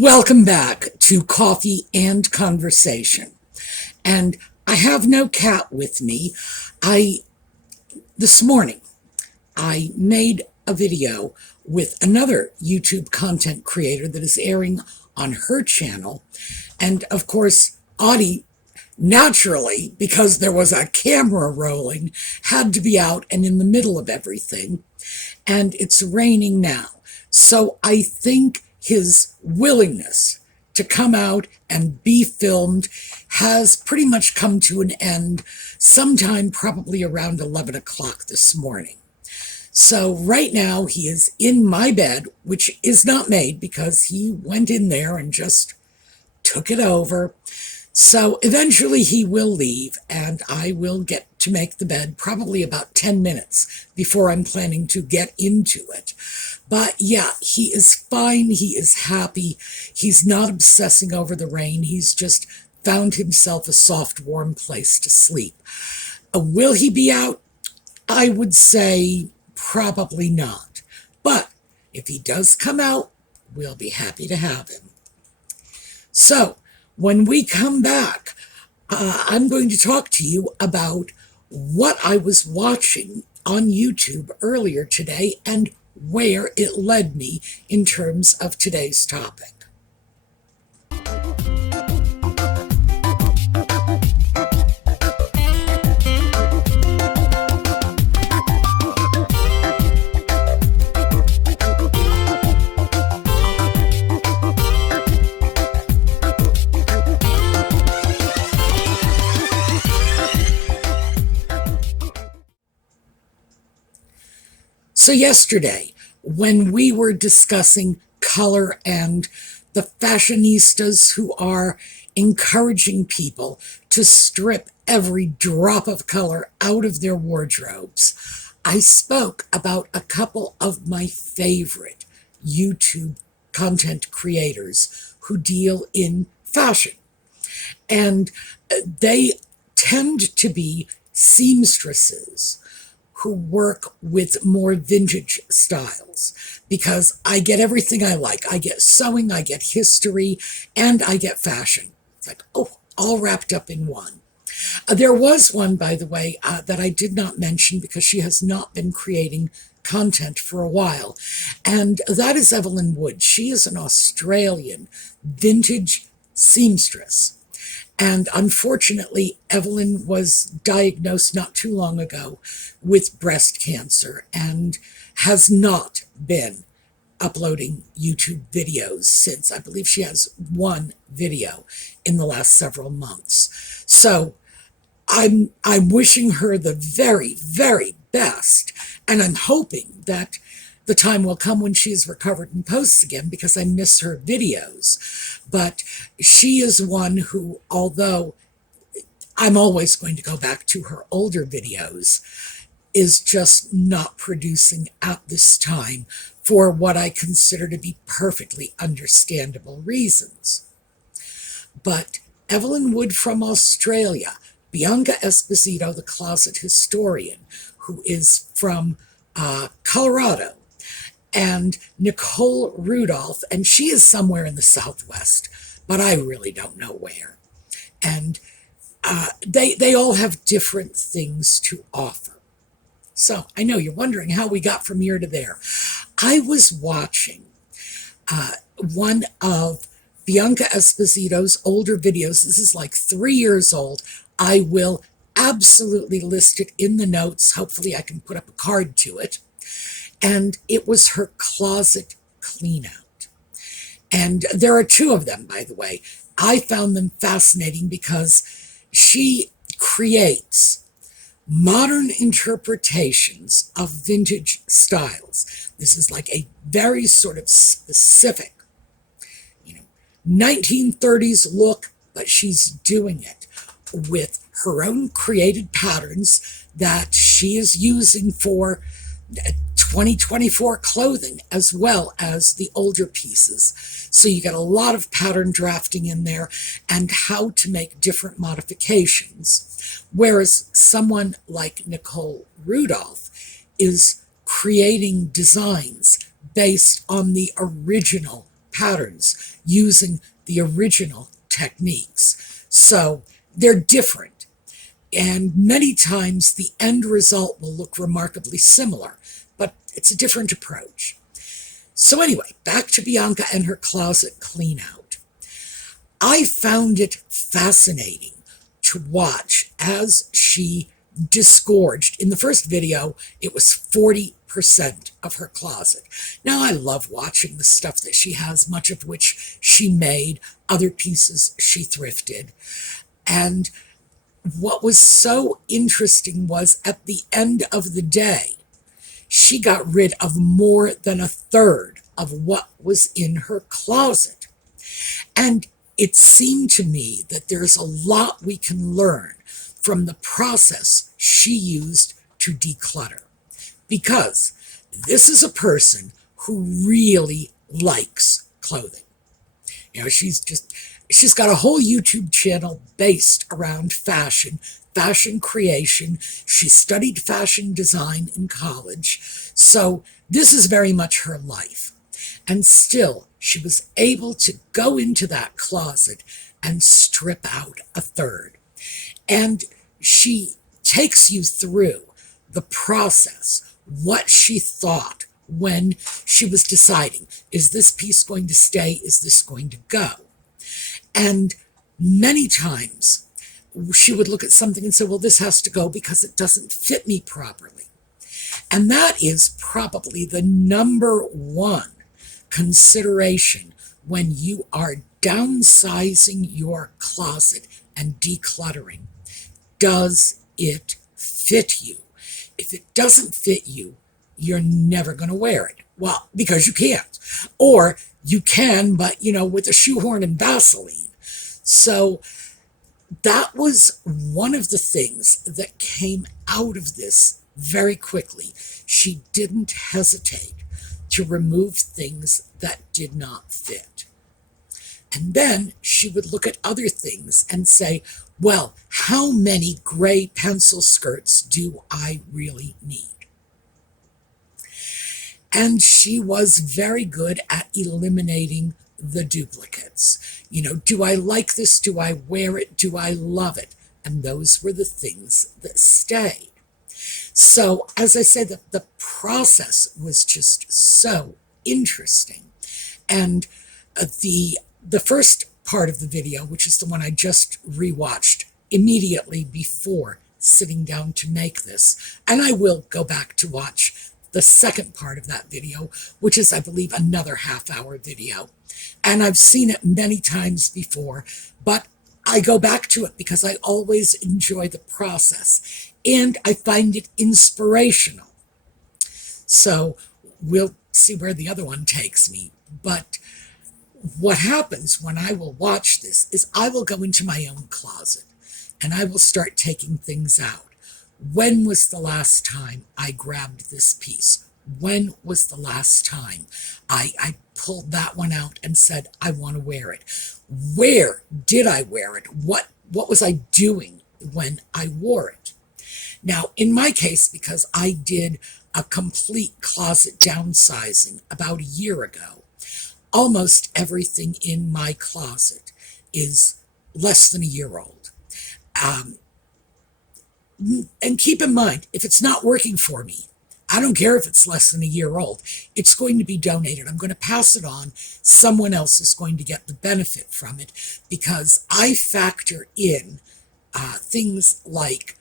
Welcome back to Coffee and Conversation. And I have no cat with me. This morning, I made a video with another YouTube content creator that is airing on her channel. And of course, Audie, naturally, because there was a camera rolling, had to be out and in the middle of everything. And it's raining now. So I think his willingness to come out and be filmed has pretty much come to an end sometime probably around 11 o'clock this morning. So right now he is in my bed, which is not made because he went in there and just took it over. So eventually he will leave and I will get to make the bed probably about 10 minutes before I'm planning to get into it. But yeah, he is fine. He is happy. He's not obsessing over the rain. He's just found himself a soft, warm place to sleep. Will he be out? I would say probably not. But if he does come out, we'll be happy to have him. So when we come back, I'm going to talk to you about what I was watching on YouTube earlier today and where it led me in terms of today's topic. So yesterday, when we were discussing color and the fashionistas who are encouraging people to strip every drop of color out of their wardrobes, I spoke about a couple of my favorite YouTube content creators who deal in fashion. And they tend to be seamstresses who work with more vintage styles, because I get everything I like. I get sewing, I get history, and I get fashion. It's like, oh, all wrapped up in one. There was one, by the way, that I did not mention because she has not been creating content for a while, and that is Evelyn Wood. She is an Australian vintage seamstress. And unfortunately, Evelyn was diagnosed not too long ago with breast cancer and has not been uploading YouTube videos since. I believe she has one video in the last several months. So I'm wishing her the very, very best. And I'm hoping that the time will come when she is recovered and posts again, because I miss her videos. But she is one who, although I'm always going to go back to her older videos, is just not producing at this time for what I consider to be perfectly understandable reasons. But Evelyn Wood from Australia, Bianca Esposito, the closet historian, who is from Colorado, and Nicole Rudolph, and she is somewhere in the Southwest, but I really don't know where. And they all have different things to offer. So I know you're wondering how we got from here to there. I was watching one of Bianca Esposito's older videos. This is like 3 years old. I will absolutely list it in the notes. Hopefully I can put up a card to it. And it was her closet clean out. And there are two of them, by the way. I found them fascinating because she creates modern interpretations of vintage styles. This is like a very sort of specific, 1930s look, but she's doing it with her own created patterns that she is using for 2024 clothing as well as the older pieces. So you get a lot of pattern drafting in there and how to make different modifications. Whereas someone like Nicole Rudolph is creating designs based on the original patterns using the original techniques. So they're different. And many times the end result will look remarkably similar, but it's a different approach. So anyway, back to Bianca and her closet clean out. I found it fascinating to watch as she disgorged. In the first video, it was 40% of her closet. Now, I love watching the stuff that she has, much of which she made, other pieces she thrifted. And what was so interesting was at the end of the day, she got rid of more than a third of what was in her closet. And it seemed to me that there's a lot we can learn from the process she used to declutter. Because this is a person who really likes clothing. You know, she's got a whole YouTube channel based around fashion creation. She studied fashion design in college. So this is very much her life. And still, she was able to go into that closet and strip out a third. And she takes you through the process, what she thought when she was deciding, is this piece going to stay? Is this going to go? And many times she would look at something and say, well, this has to go because it doesn't fit me properly. And that is probably the number one consideration when you are downsizing your closet and decluttering. Does it fit you? If it doesn't fit you, you're never going to wear it. Well, because you can't. Or you can, but, with a shoehorn and Vaseline. So that was one of the things that came out of this very quickly. She didn't hesitate to remove things that did not fit. And then she would look at other things and say, well, how many gray pencil skirts do I really need? And she was very good at eliminating the duplicates. Do I like this? Do I wear it? Do I love it? And those were the things that stayed. So, as I said, the process was just so interesting. And the first part of the video, which is the one I just rewatched immediately before sitting down to make this, and I will go back to watch the second part of that video, which is, I believe, another half-hour video. And I've seen it many times before, but I go back to it because I always enjoy the process, and I find it inspirational. So we'll see where the other one takes me. But what happens when I will watch this is I will go into my own closet, and I will start taking things out. When was the last time I grabbed this piece? When was the last time I pulled that one out and said, I want to wear it? Where did I wear it? What was I doing when I wore it? Now, in my case, because I did a complete closet downsizing about a year ago, almost everything in my closet is less than a year old. And keep in mind, if it's not working for me, I don't care if it's less than a year old. It's going to be donated. I'm going to pass it on. Someone else is going to get the benefit from it because I factor in things like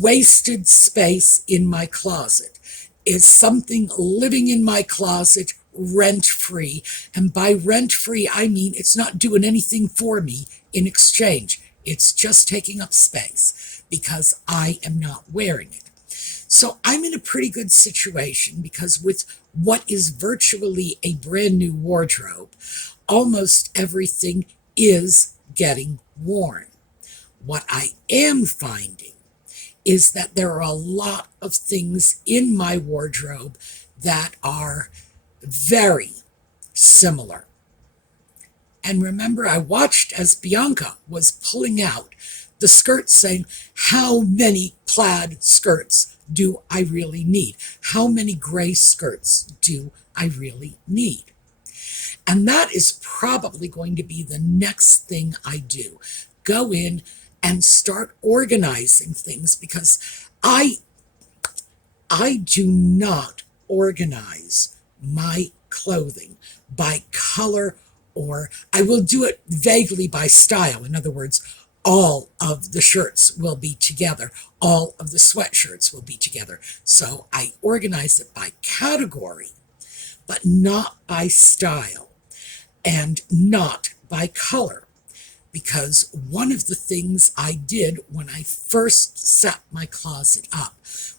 wasted space in my closet. Is something living in my closet rent-free? And by rent-free, I mean it's not doing anything for me in exchange. It's just taking up space because I am not wearing it. So I'm in a pretty good situation because with what is virtually a brand new wardrobe, almost everything is getting worn. What I am finding is that there are a lot of things in my wardrobe that are very similar. And remember, I watched as Bianca was pulling out the skirts saying, how many plaid skirts do I really need? How many gray skirts do I really need? And that is probably going to be the next thing I do. Go in and start organizing things, because I do not organize my clothing by color, or I will do it vaguely by style. In other words, all of the shirts will be together. All of the sweatshirts will be together. So I organize it by category, but not by style and not by color. Because one of the things I did when I first set my closet up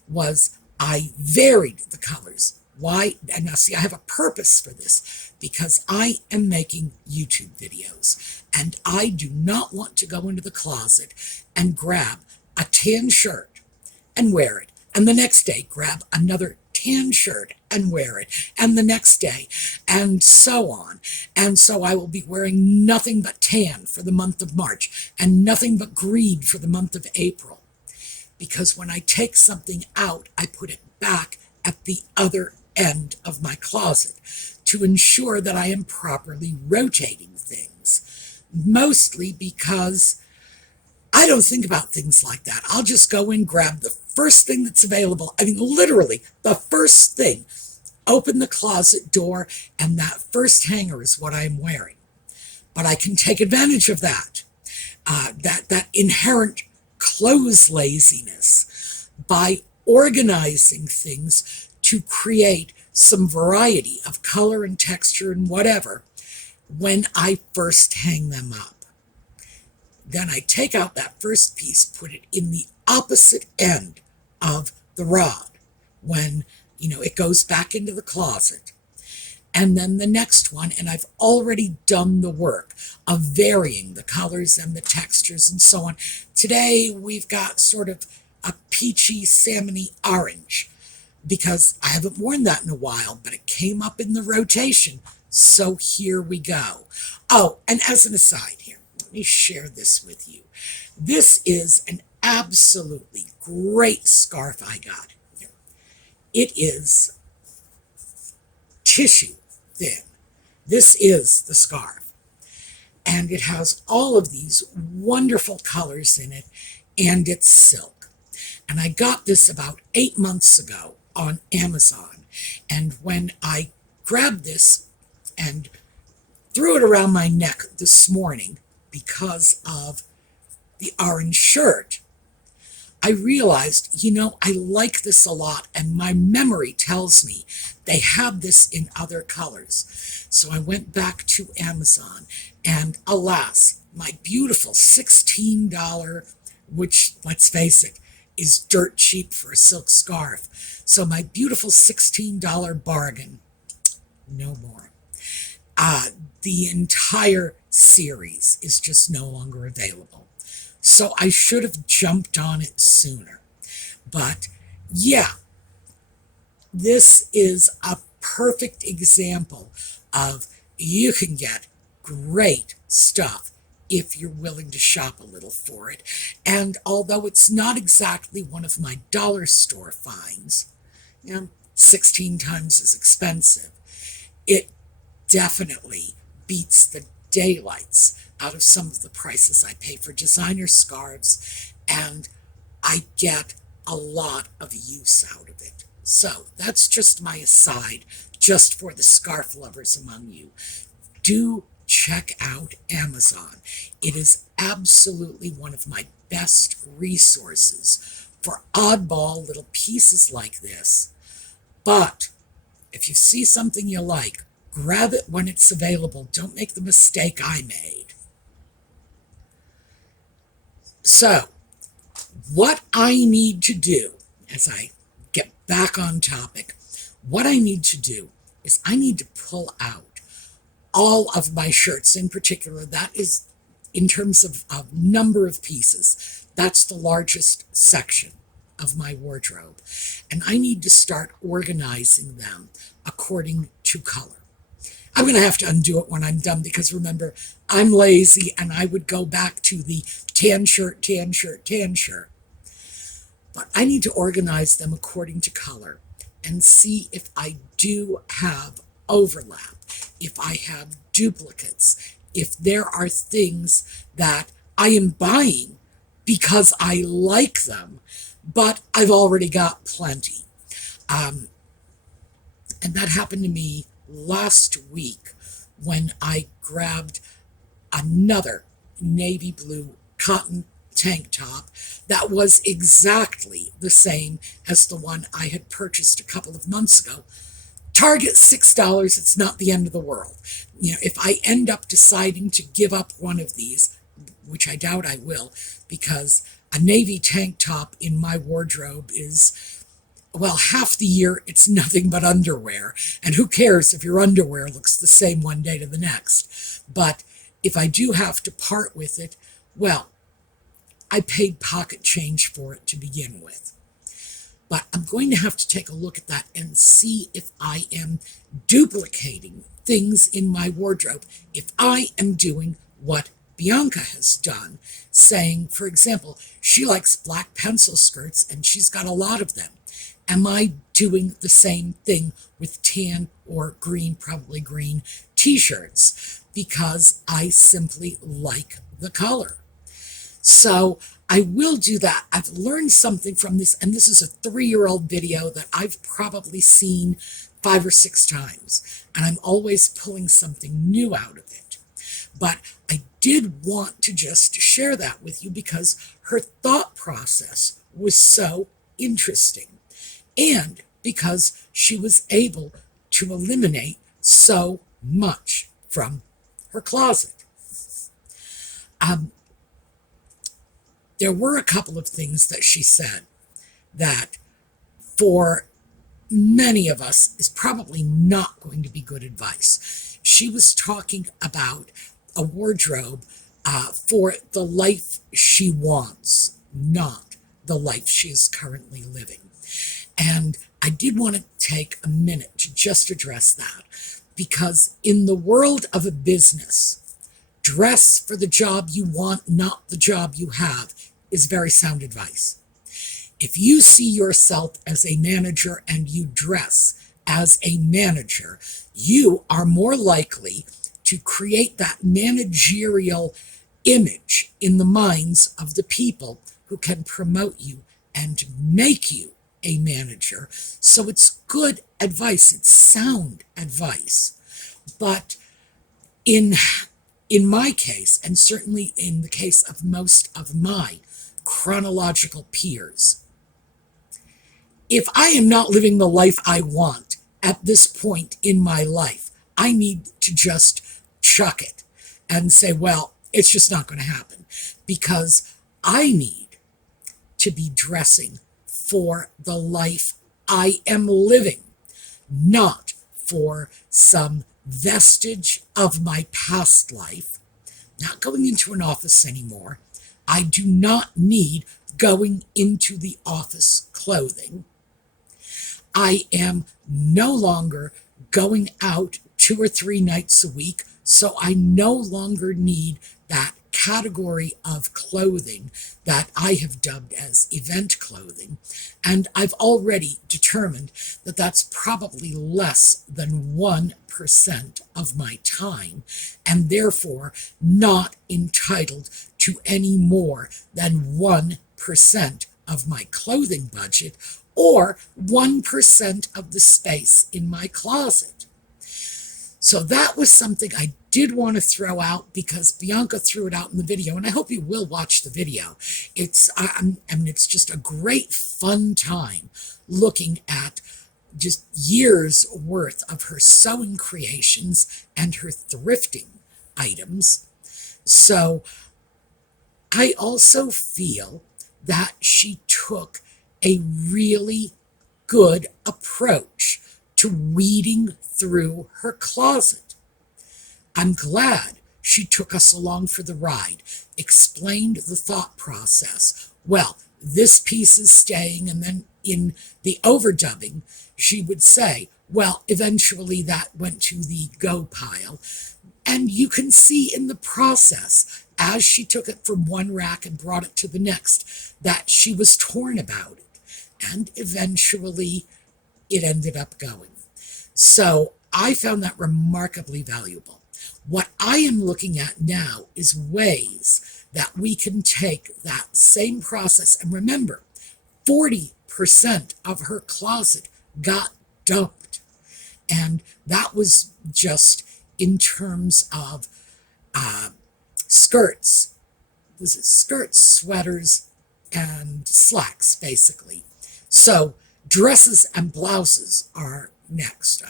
was I varied the colors. Why? And now see, I have a purpose for this, because I am making YouTube videos, and I do not want to go into the closet and grab a tan shirt and wear it, and the next day grab another tan shirt and wear it, and the next day, and so on. And so I will be wearing nothing but tan for the month of March and nothing but green for the month of April. Because when I take something out, I put it back at the other end of my closet to ensure that I am properly rotating things. Mostly because I don't think about things like that. I'll just go and grab the first thing that's available. I mean, literally, the first thing. Open the closet door, and that first hanger is what I'm wearing. But I can take advantage of that. That inherent clothes laziness by organizing things to create some variety of color and texture and whatever when I first hang them up. Then I take out that first piece, put it in the opposite end of the rod when, it goes back into the closet. And then the next one, and I've already done the work of varying the colors and the textures and so on. Today we've got sort of a peachy, salmony orange, because I haven't worn that in a while, but it came up in the rotation. So here we go. Oh, and as an aside here, let me share this with you. This is an absolutely great scarf I got here. It is tissue thin. This is the scarf. And it has all of these wonderful colors in it, and it's silk. And I got this about 8 months ago on Amazon. And when I grabbed this and threw it around my neck this morning because of the orange shirt, I realized, I like this a lot, and my memory tells me they have this in other colors. So I went back to Amazon, and alas, my beautiful $16, which, let's face it, is dirt cheap for a silk scarf. So my beautiful $16 bargain, no more. The entire series is just no longer available. So I should have jumped on it sooner. But yeah, this is a perfect example of you can get great stuff if you're willing to shop a little for it. And although it's not exactly one of my dollar store finds, 16 times as expensive, it definitely beats the daylights out of some of the prices I pay for designer scarves, and I get a lot of use out of it. So that's just my aside, just for the scarf lovers among you. Do check out Amazon. It is absolutely one of my best resources for oddball little pieces like this. But if you see something you like, grab it when it's available. Don't make the mistake I made. So, what I need to do, as I get back on topic, what I need to do is I need to pull out all of my shirts in particular. That is, in terms of number of pieces, that's the largest section of my wardrobe. And I need to start organizing them according to color. I'm going to have to undo it when I'm done, because remember, I'm lazy and I would go back to the tan shirt, tan shirt, tan shirt. But I need to organize them according to color and see if I do have overlap, if I have duplicates, if there are things that I am buying because I like them, but I've already got plenty. And that happened to me last week when I grabbed another navy blue cotton tank top that was exactly the same as the one I had purchased a couple of months ago. Target $6, it's not the end of the world. If I end up deciding to give up one of these, which I doubt I will, because a navy tank top in my wardrobe is, well, half the year it's nothing but underwear. And who cares if your underwear looks the same one day to the next? But if I do have to part with it, well, I paid pocket change for it to begin with. But I'm going to have to take a look at that and see if I am duplicating things in my wardrobe, if I am doing what Bianca has done, saying, for example, she likes black pencil skirts and she's got a lot of them. Am I doing the same thing with tan or green, probably green, t-shirts because I simply like the color? So I will do that. I've learned something from this, and this is a 3-year-old video that I've probably seen 5 or 6 times, and I'm always pulling something new out of it. But I did want to just share that with you because her thought process was so interesting, and because she was able to eliminate so much from her closet. There were a couple of things that she said that for many of us is probably not going to be good advice. She was talking about a wardrobe for the life she wants, not the life she is currently living. And I did want to take a minute to just address that, because in the world of a business, dress for the job you want, not the job you have, is very sound advice. If you see yourself as a manager and you dress as a manager, you are more likely to create that managerial image in the minds of the people who can promote you and make you a manager. So it's good advice, it's sound advice. But in my case, and certainly in the case of most of my chronological peers, if I am not living the life I want at this point in my life, I need to just chuck it and say, well, it's just not going to happen, because I need to be dressing for the life I am living, not for some vestige of my past life. Not going into an office anymore. I do not need going into the office clothing. I am no longer going out 2 or 3 nights a week, so I no longer need that category of clothing that I have dubbed as event clothing. And I've already determined that that's probably less than 1% of my time, and therefore not entitled to any more than 1% of my clothing budget, or 1% of the space in my closet. So that was something I did want to throw out, because Bianca threw it out in the video, and I hope you will watch the video. It's just a great fun time looking at just years worth of her sewing creations and her thrifting items. So I also feel that she took a really good approach to weeding through her closet. I'm glad she took us along for the ride, explained the thought process. Well, this piece is staying, and then in the overdubbing, she would say, well, eventually that went to the go pile. And you can see in the process, as she took it from one rack and brought it to the next, that she was torn about it. And eventually it ended up going. So I found that remarkably valuable. What I am looking at now is ways that we can take that same process, and remember, 40% of her closet got dumped. And that was just in terms of skirts. Was it skirts, sweaters, and slacks, basically. So dresses and blouses are next.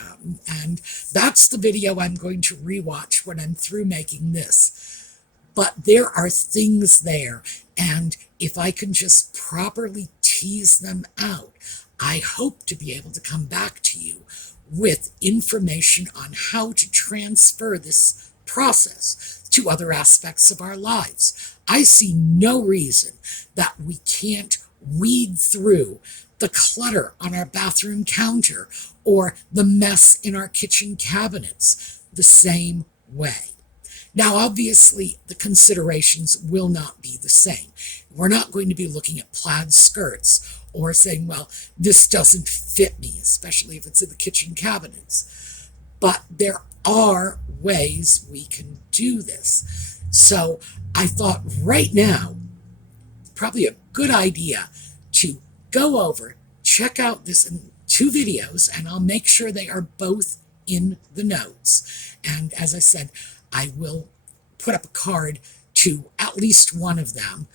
And that's the video I'm going to rewatch when I'm through making this. But there are things there, and if I can just properly tease them out, I hope to be able to come back to you with information on how to transfer this process to other aspects of our lives. I see no reason that we can't weed through the clutter on our bathroom counter or the mess in our kitchen cabinets the same way. Now, obviously, the considerations will not be the same. We're not going to be looking at plaid skirts or saying, well, this doesn't fit me, especially if it's in the kitchen cabinets. But there are ways we can do this. So I thought right now, probably a good idea to go over, check out this in 2 videos, and I'll make sure they are both in the notes. And as I said, I will put up a card to at least one of them.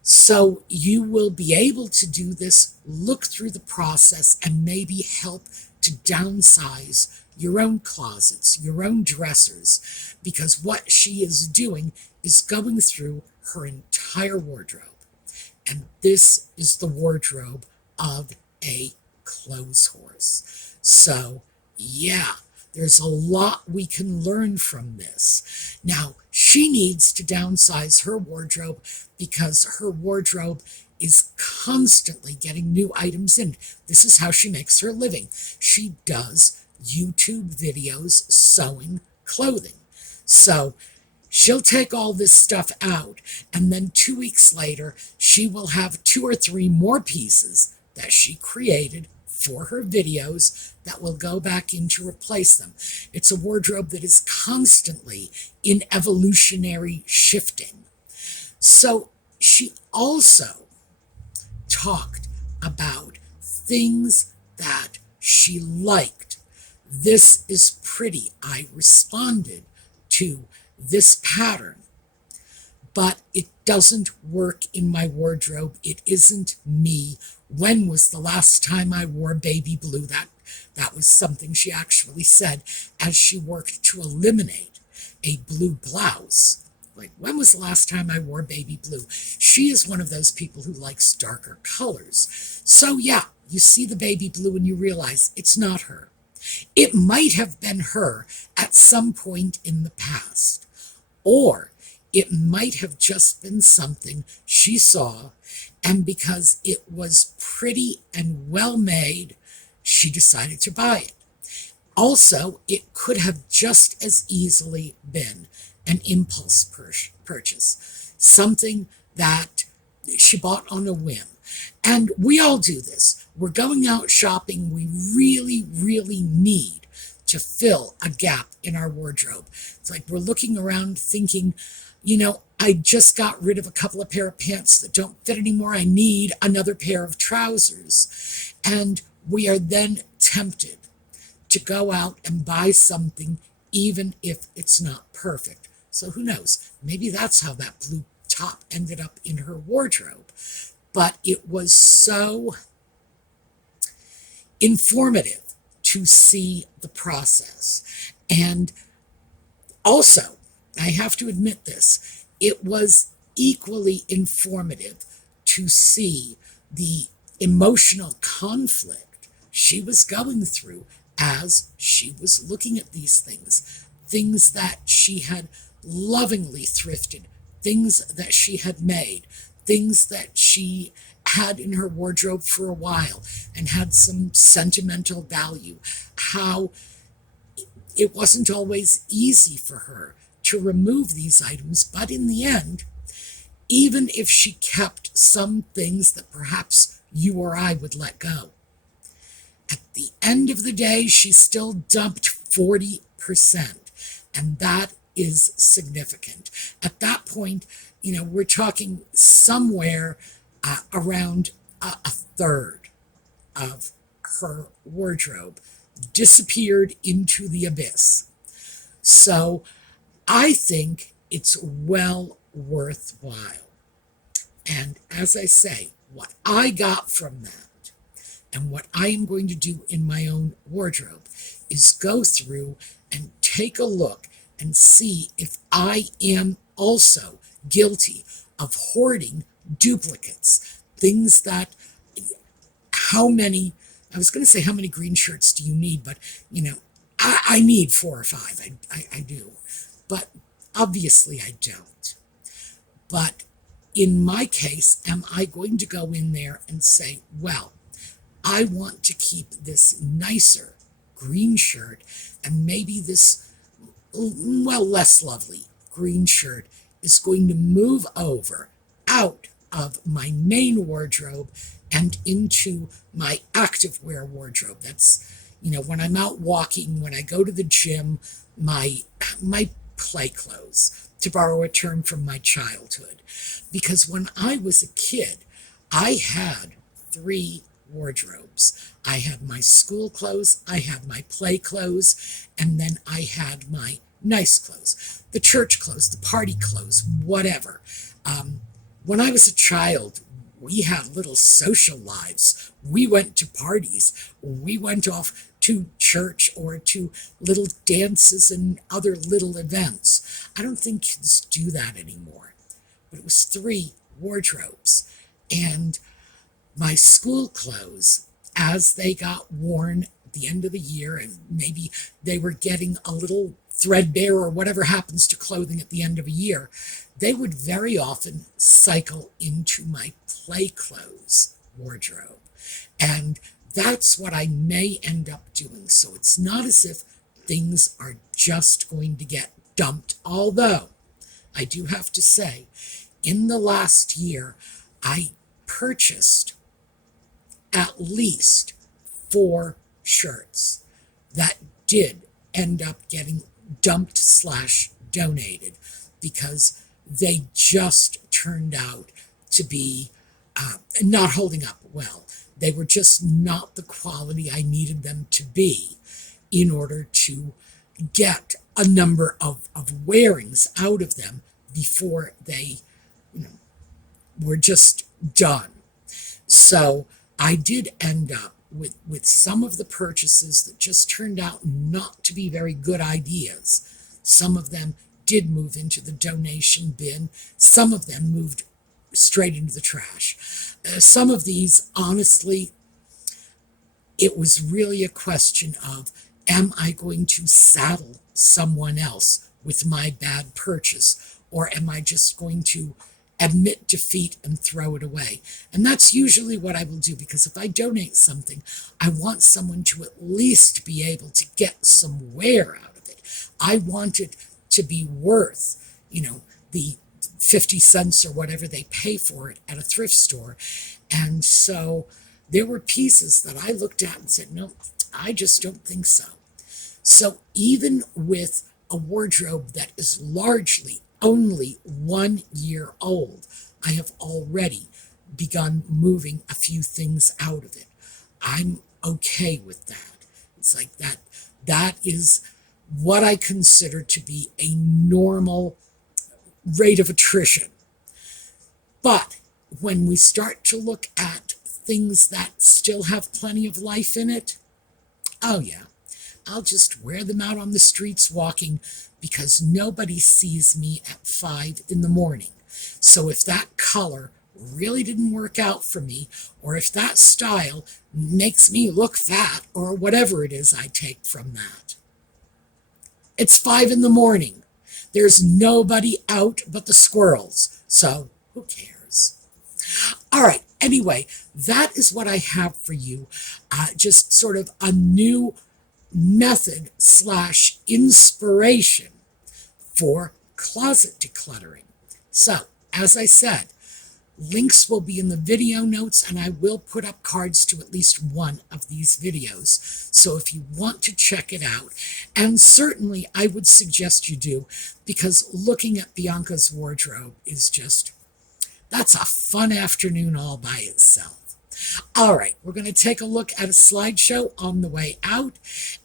So you will be able to do this, look through the process, and maybe help to downsize your own closets, your own dressers, because what she is doing is going through her entire wardrobe. And this is the wardrobe of a clothes horse. So, yeah, there's a lot we can learn from this. Now, she needs to downsize her wardrobe because her wardrobe is constantly getting new items in. This is how she makes her living. She does YouTube videos sewing clothing. So she'll take all this stuff out, and then 2 weeks later, she will have 2 or 3 more pieces that she created for her videos that will go back in to replace them. It's a wardrobe that is constantly in evolutionary shifting. So she also talked about things that she liked. This is pretty. I responded to this pattern, but it doesn't work in my wardrobe. It isn't me. When was the last time I wore baby blue? That was something she actually said as she worked to eliminate a blue blouse. Like, when was the last time I wore baby blue? She is one of those people who likes darker colors. So yeah, you see the baby blue and you realize it's not her. It might have been her at some point in the past, or it might have just been something she saw, and because it was pretty and well made, she decided to buy it. Also, it could have just as easily been an impulse purchase, something that she bought on a whim. And we all do this. We're going out shopping. We really, really need to fill a gap in our wardrobe. It's like we're looking around thinking, you know, I just got rid of a couple of pair of pants that don't fit anymore. I need another pair of trousers. And we are then tempted to go out and buy something even if it's not perfect. So who knows? Maybe that's how that blue top ended up in her wardrobe. But it was so informative to see the process. And also, I have to admit this, it was equally informative to see the emotional conflict she was going through as she was looking at these things that she had lovingly thrifted, things that she had made, things that she had in her wardrobe for a while and had some sentimental value, how it wasn't always easy for her to remove these items, but in the end, even if she kept some things that perhaps you or I would let go, at the end of the day, she still dumped 40%. And that is significant. At that point, we're talking somewhere around a third of her wardrobe disappeared into the abyss. So I think it's well worthwhile. And as I say, what I got from that and what I am going to do in my own wardrobe is go through and take a look and see if I am also guilty of hoarding duplicates. Things that, how many green shirts do you need? But, I need 4 or 5. I do. But obviously I don't. But in my case, am I going to go in there and say, well, I want to keep this nicer green shirt, and maybe this, less lovely green shirt is going to move over out of my main wardrobe and into my activewear wardrobe. That's, when I'm out walking, when I go to the gym, my play clothes, to borrow a term from my childhood. Because when I was a kid, I had 3 wardrobes. I had my school clothes, I had my play clothes, and then I had my nice clothes, the church clothes, the party clothes, whatever. When I was a child, we had little social lives. We went to parties. We went off to church or to little dances and other little events. I don't think kids do that anymore. But it was 3 wardrobes. And my school clothes, as they got worn at the end of the year, and maybe they were getting a little threadbare or whatever happens to clothing at the end of a year, they would very often cycle into my play clothes wardrobe. And that's what I may end up doing. So it's not as if things are just going to get dumped. Although, I do have to say, in the last year, I purchased at least 4 shirts that did end up getting dumped / donated because they just turned out to be not holding up well. They were just not the quality I needed them to be in order to get a number of wearings out of them before they were just done. So I did end up with some of the purchases that just turned out not to be very good ideas. Some of them did move into the donation bin. Some of them moved straight into the trash. Some of these, honestly, it was really a question of, am I going to saddle someone else with my bad purchase, or am I just going to admit defeat and throw it away? And that's usually what I will do, because if I donate something, I want someone to at least be able to get some wear out of it. I want it to be worth, the 50 cents or whatever they pay for it at a thrift store. And so there were pieces that I looked at and said, no, I just don't think so. So even with a wardrobe that is largely only 1 year old, I have already begun moving a few things out of it. I'm okay with that. It's like that is what I consider to be a normal rate of attrition. But when we start to look at things that still have plenty of life in it, oh yeah, I'll just wear them out on the streets walking because nobody sees me at 5 in the morning. So if that color really didn't work out for me, or if that style makes me look fat, or whatever it is I take from that, it's 5 in the morning. There's nobody out but the squirrels. So who cares? All right. Anyway, that is what I have for you. Just sort of a new method / inspiration for closet decluttering. So, as I said, Links will be in the video notes, and I will put up cards to at least one of these videos. So if you want to check it out, and certainly I would suggest you do, because looking at Bianca's wardrobe is just, that's a fun afternoon all by itself. All right, we're going to take a look at a slideshow on the way out,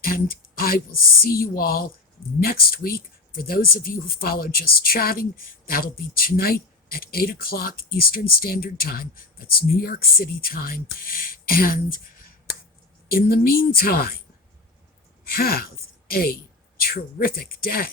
and I will see you all next week. For those of you who follow Just Chatting, that'll be tonight at 8 o'clock Eastern Standard Time. That's New York City time. And in the meantime, have a terrific day.